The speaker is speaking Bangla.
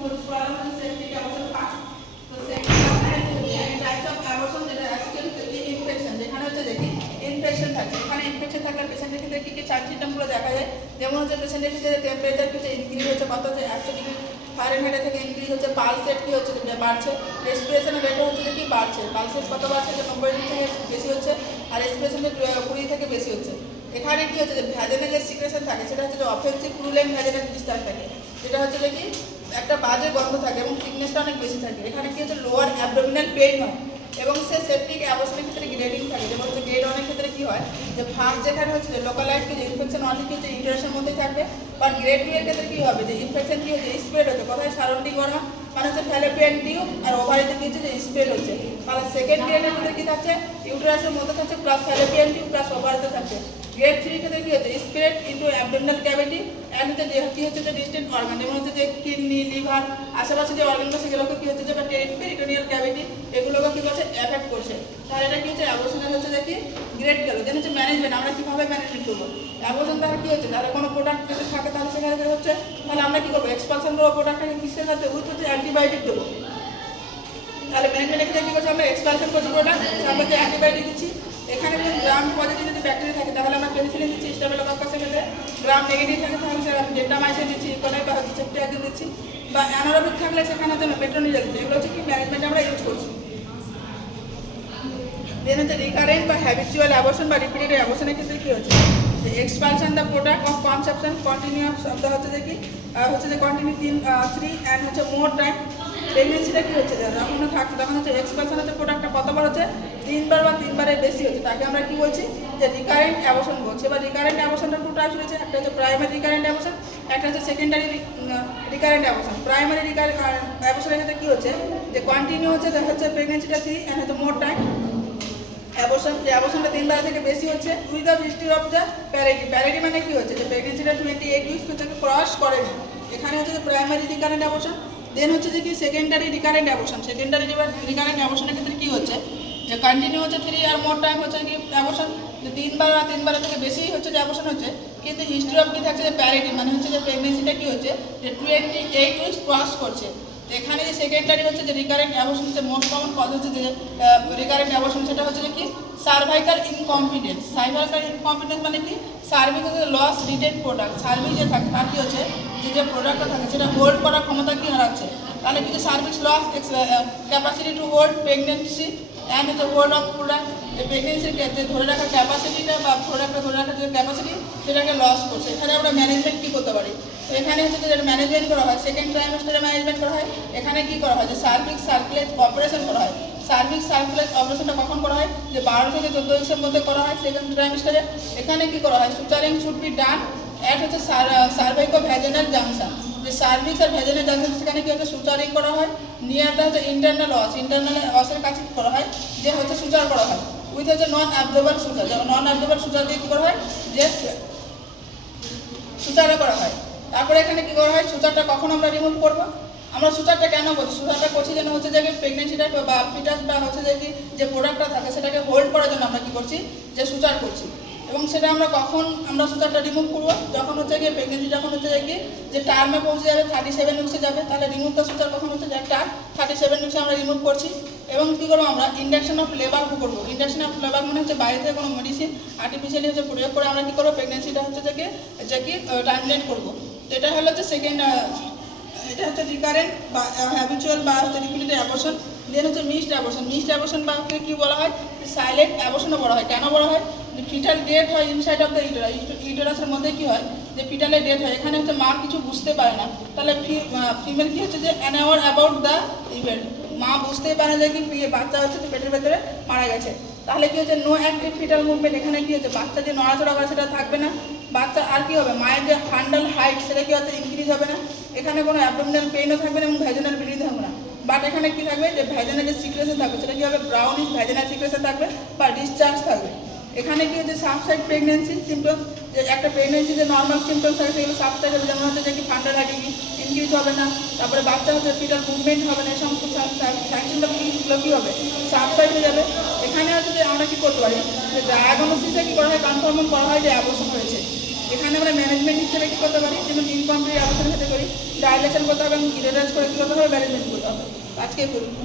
Septic abortion first. তো septic abortion types of abortion যেটা অ্যাকচুয়ালি ইনফেকশন, যেখানে হচ্ছে দেখি ইনফেকশন থাকে, এখানে ইনফেকশন থাকলে পেশেন্টের ক্ষেত্রে কী কী সাইন সিমটমগুলো দেখা যায়, যেমন হচ্ছে পেশেন্টের ক্ষেত্রে টেম্পারেচার কিছু ইনক্রিজ হচ্ছে, কত হচ্ছে 100 ডিগ্রি ফারেনহাইট থেকে ইনক্রিজ হচ্ছে, পালস রেট কী হচ্ছে বাড়ছে, রেসপিরেশনের রেটও হচ্ছে যে কি বাড়ছে, পালস রেট কত বাড়ছে যে 90 থেকে বেশি হচ্ছে, আর রেসপিরেশন রেট 20 থেকে বেশি হচ্ছে। এখানে কি হচ্ছে যে ভ্যাজেনাল যে সিক্রেশন থাকে সেটা হচ্ছে যে অফেন্সিভ পুরুলেন্ট ভ্যাজেনাল ডিসচার্জ থাকে, যেটা হচ্ছে যে কি একটা বাজে গন্ধ থাকে এবং থিকনেসটা অনেক বেশি থাকে। এখানে কি হচ্ছে লোয়ার অ্যাবডোমিনাল পেইন হয় এবং সে সেপ্টিক অ্যাবর্শনের ক্ষেত্রে গ্রেডিং থাকে, যেমন হচ্ছে গ্রেড অনেক ক্ষেত্রে কী হয় যে ফার্স্ট যেখানে হচ্ছে যে লোকালাইজ কিছু ইনফেকশন অনেক কিছু ইন্টারেশনের মধ্যেই থাকবে, বা গ্রেড 2 এর ক্ষেত্রে কী হবে যে ইনফেকশন কী হচ্ছে স্প্রেড হচ্ছে, কোথায় সারাউন্ডিং করা মানে হচ্ছে ফ্যালোপিয়ান টিউব আর ওভারিতে কী হচ্ছে যে স্প্রেড হচ্ছে। তাহলে সেকেন্ড গ্রেডের মধ্যে কী থাকছে ইউটেরাসের মধ্যে থাকছে প্লাস ফ্যালোপিয়ান টিউব প্লাস ওভারিতে থাকছে। গ্রেড 3 ক্ষেত্রে কী হচ্ছে spread into abdominal cavity and হচ্ছে যে কী হচ্ছে যে ডিস্টেন্ট অর্গান, যেমন হচ্ছে যে কিডনি লিভার আশেপাশে যে অর্গানগুলো সেগুলোকে কী হচ্ছে যে পেরিটোনিয়াল ক্যাভিটি এগুলোকে কী করছে অ্যাফেক্ট করছে। তাহলে এটা কী হচ্ছে অ্যাবর্শনের হচ্ছে যে কি গ্রেড গেল। দেন হচ্ছে ম্যানেজমেন্ট, আমরা কীভাবে ম্যানেজমেন্ট করবো অ্যাবর্শন, তাহলে কী হচ্ছে তাহলে কোনো প্রোডাক্ট যদি থাকে তাহলে সেখানে হচ্ছে তাহলে আমরা কী করবো এক্সপালশন করবো প্রোডাক্টটাকে কিসের সাথে উইথ হচ্ছে অ্যান্টিবায়োটিক দেবো। তাহলে ম্যানেজমেন্টের ক্ষেত্রে কী করছে আমরা এক্সপালশন করছি প্রোডাক্ট, আমরা যে অ্যান্টিবায়োটিক দিচ্ছি। এখানে যদি গ্রাম পজিটিভ যদি ব্যাকটেরিয়া থাকে তাহলে আমরা পেনিসিলিন দিচ্ছি, স্টেফিলোকক্কাসের ক্ষেত্রে গ্রাম নেগেটিভ থাকে তাহলে সেটা ডেন্টামাইসিন দিচ্ছি, ইকোনাইট বা হচ্ছে সেপ্টিয়াজিন দিচ্ছি, বা অ্যানারোবিক থাকলে সেখানে হচ্ছে মেট্রোনিডাল দিচ্ছি। এগুলো হচ্ছে কি ম্যানেজমেন্টে আমরা ইউজ করছি। দেন হচ্ছে রিকারেন্ট বা হ্যাবিচুয়াল অ্যাবর্শন বা রিপিটেড অ্যাবর্শনের ক্ষেত্রে কী হচ্ছে যে expulsion the product of conception continuous শব্দ হচ্ছে যে কি হচ্ছে যে কন্টিনিউ 3 অ্যান্ড হচ্ছে মোর টাইম। প্রেগনেন্সিটা কী হচ্ছে যখন থাকছে তখন হচ্ছে এক্সপালশন হচ্ছে প্রোডাক্টটা কতবার হচ্ছে 3 বার বা 3 বারের বেশি হচ্ছে, তাকে আমরা কী বলছি যে রিকারেন্ট অ্যাবর্শন বলছি। এবার রিকারেন্ট অ্যাবর্শনটা 2 টাইপস রয়েছে, একটা হচ্ছে প্রাইমারি রিকারেন্ট অ্যাবর্শন, একটা হচ্ছে সেকেন্ডারি রিকারেন্ট অ্যাবর্শন। প্রাইমারি অ্যাবর্শনের ক্ষেত্রে কী হচ্ছে যে কন্টিনিউ হচ্ছে প্রেগনেন্সিটা 3 অ্যান্ড হচ্ছে মোর টাইম অ্যাবর্শন, যে অ্যাবর্শনটা 3 বার থেকে বেশি হচ্ছে with the history of the parity. Parity মানে কী হচ্ছে যে প্রেগনেন্সিটা 28 উইকস থেকে ক্রস করেনি, এখানে হচ্ছে যে প্রাইমারি রিকারেন্ট অ্যাবর্শন। দেন হচ্ছে যে কি secondary recurrent abortion. Secondary recurrent অ্যাবর্শনের ক্ষেত্রে কী হচ্ছে যে কন্টিনিউ হচ্ছে 3 আর মোর টাইম হচ্ছে কি অ্যাবর্শন, যে 3 বার আর 3 বারের থেকে বেশি হচ্ছে যে অ্যাবর্শন হচ্ছে, কিন্তু হিস্ট্রি অফ কী থাকছে যে প্যারিটি মানে হচ্ছে যে প্রেগনেন্সিটা কী হচ্ছে যে 28 উইকস ক্রস করছে। তো এখানে যে সেকেন্ডারি হচ্ছে যে রিকারেন্ট অ্যাবর্শন হচ্ছে মোস্ট কমন কজ হচ্ছে যে রিকারেন্ট অ্যাবর্শন, সেটা হচ্ছে যে কি সার্ভাইকাল ইনকম্পিটেন্স। সার্ভাইকাল ইনকম্পিটেন্স মানে কি সার্ভিক হচ্ছে লস রিটেন প্রোডাক্ট, সার্ভিক যে থাকে তার কী হচ্ছে যে প্রোডাক্টটা থাকে সেটা হোল্ড করার ক্ষমতা কি হারাচ্ছে, তাহলে কিন্তু cervix loss capacity to hold pregnancy and হচ্ছে হোল্ড অফ প্রোডাক্ট। যে প্রেগনেন্সির যে ধরে রাখার ক্যাপাসিটিটা বা প্রোডাক্টটা ধরে রাখার যে ক্যাপাসিটি সেটাকে লস করছে। এখানে আমরা ম্যানেজমেন্ট কী করতে পারি, তো এখানে হচ্ছে যেটা ম্যানেজমেন্ট করা হয় সেকেন্ড ট্রাইমেস্টারে ম্যানেজমেন্ট করা হয়। এখানে কী করা হয় যে সার্ভিক সার্কুলেজ অপারেশন করা হয়। সার্ভিক সার্কুলেজ অপারেশনটা কখন করা হয় যে 12 থেকে 14 উইক্সের মধ্যে করা হয় সেকেন্ড ট্রাইমেস্টারে। এখানে কী করা হয় সুচারিং শুড বি ডান অ্যাট হচ্ছে সার্ভাইকো ভ্যাজেনাল জাংশন, যে সার্ভিক্স আর ভ্যাজেনাল জাংশন সেখানে কী হচ্ছে সুচারিং করা হয় নিয়ারটা হচ্ছে ইন্টারনাল অসের কাছে কী করা হয় যে হচ্ছে সুচার করা হয় উইথ হচ্ছে নন অ্যাবজর্বাল সুচার। নন অ্যাবজর্বাল সুচার দিয়ে কী করা হয় যে সুচারও করা হয়। তারপরে এখানে কী করা হয় সুচারটা কখন আমরা রিমুভ করবো, আমরা সুচারটা কেন করছি, সুচারটা করছি যেন হচ্ছে যে প্রেগনেন্সিটা বা ফিটাস বা হচ্ছে যে কি যে প্রোডাক্টটা থাকে সেটাকে হোল্ড করার জন্য আমরা কী করছি যে সুচার করছি। এবং সেটা আমরা কখন আমরা সুচারটা রিমুভ করবো যখন হচ্ছে গিয়ে প্রেগনেন্সি যখন হচ্ছে যে কি যে টার্মে পৌঁছে যাবে 37 উইক্সে যাবে, তাহলে রিমুভ দ্য সুচার কখন হচ্ছে যে একটা 37 উইক্সে আমরা রিমুভ করছি। এবং কী করবো আমরা ইন্ডাকশন অফ লেবার করবো। ইন্ডাকশন অফ লেবার মানে হচ্ছে বাইরে থেকে কোনো মেডিসিন আর্টিফিশিয়ালি হচ্ছে প্রয়োগ করে আমরা কী করবো প্রেগনেন্সিটা হচ্ছে যে কি টার্মিনেট করবো। তো এটা হলো যে সেকেন্ড, এটা হচ্ছে রিকারেন্ট বা হ্যাবিচুয়াল বা হচ্ছে রিপিটেড অ্যাবর্শন। দেন হচ্ছে মিসড অ্যাবর্শন। মিসড অ্যাবর্শন বা কী বলা হয় সাইলেন্ট অ্যাবর্শনও বলা হয়। কেন বলা হয় যে ফিটাল ডেথ হয় ইনসাইড অফ দ্য ইউটেরাসের মধ্যে কী হয় যে ফিটালের ডেথ হয়, এখানে হচ্ছে মা কিছু বুঝতে পারে না। তাহলে ফিমেল কী হচ্ছে যে অ্যানঅ্যাওয়ার অ্যাবাউট দ্য ইভেন্ট, মা বুঝতেই পারে যে কি বাচ্চা হচ্ছে পেটের ভেতরে মারা গেছে। তাহলে কী হচ্ছে নো অ্যাক্টিভ ফিটাল মুভমেন্ট, এখানে কী হচ্ছে বাচ্চা যে নড়াচড়া করে সেটা থাকবে না। বাচ্চা আর কী হবে মায়ের যে ফান্ডাল হাইট সেটা কী হচ্ছে ইনক্রিজ হবে না। এখানে কোনো অ্যাবডোমিনাল পেইনও থাকবে না এবং ভ্যাজিনাল ব্লিডিং থাকবে না। বাট এখানে কী থাকবে যে ভ্যাজিনাল যে সিক্রেশন থাকবে সেটা কী হবে ব্রাউনিশ ভ্যাজিনাল সিক্রেশন থাকবে বা ডিসচার্জ থাকবে। এখানে কী হচ্ছে সাবসাইড প্রেগনেন্সি সিমটমস, যে একটা প্রেগনেন্সি যে নর্মাল সিমটমস থাকে সেগুলো সাবসাইড হবে, যেমন হচ্ছে যে কি ফান্ডাল হাইট ইনক্রিজ হবে না, তারপরে বাচ্চা হচ্ছে ফিটাল মুভমেন্ট হবে না, এই সমস্ত সাইনগুলো কী হবে সাবসাইড হয়ে যাবে। এখানে হচ্ছে যে আমরা কী করতে পারি যে ডায়াগনোসিসে কী করা হয় কনফার্ম করা হয় যে অ্যাবর্শন হয়েছে। এখানে আমরা ম্যানেজমেন্ট হিসেবে কী করতে পারি, যেমন ইনকমপ্লিট অ্যাবর্শনের ক্ষেত্রে করি ডাইলেশন করতে হবে এবং ইরেটাস করে কী করতে হবে, ম্যানেজমেন্ট করতে হবে। আজকে এই পর্যন্ত।